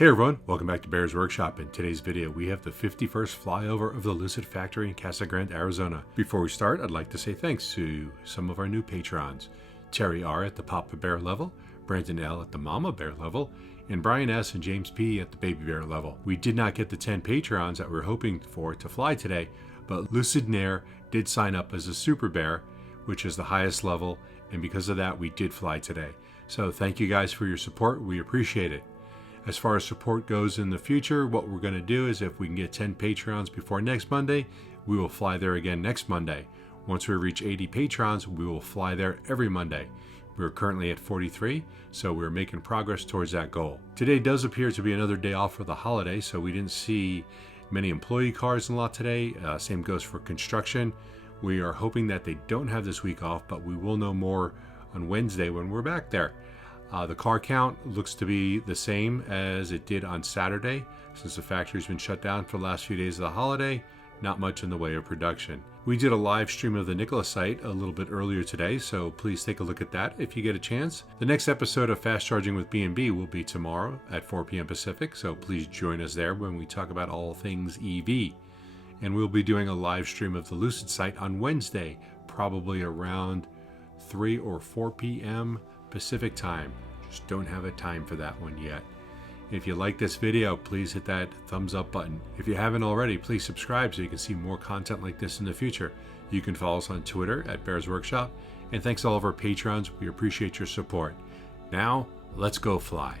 Hey everyone, welcome back to Bear's Workshop. In today's video, we have the 51st flyover of the Lucid factory in Casa Grande, Arizona. Before we start, I'd like to say thanks to some of our new patrons. Terry R. at the Papa Bear level, Brandon L. at the Mama Bear level, and Brian S. and James P. at the Baby Bear level. We did not get the 10 patrons that we were hoping for to fly today, but Lucid Nair did sign up as a Super Bear, which is the highest level, and because of that, we did fly today. So thank you guys for your support. We appreciate it. As far as support goes in the future, what we're going to do is if we can get 10 patrons before next Monday, we will fly there again next Monday. Once we reach 80 patrons, we will fly there every Monday. We're currently at 43, so we're making progress towards that goal. Today does appear to be another day off for the holiday, so we didn't see many employee cars in the lot today. Same goes for construction. We are hoping that they don't have this week off, but we will know more on Wednesday when we're back there. The car count looks to be the same as it did on Saturday. Since the factory's been shut down for the last few days of the holiday, not much in the way of production. We did a live stream of the Nikola site a little bit earlier today, so please take a look at that if you get a chance. The next episode of Fast Charging with B&B will be tomorrow at 4 p.m. Pacific, so please join us there when we talk about all things EV. And we'll be doing a live stream of the Lucid site on Wednesday, probably around 3 or 4 p.m. Pacific time. Just don't have a time for that one yet. If you like this video, please hit that thumbs up button. If you haven't already, please subscribe so you can see more content like this in the future. You can follow us on Twitter at Bears Workshop. And thanks to all of our patrons. We appreciate your support. Now, let's go fly.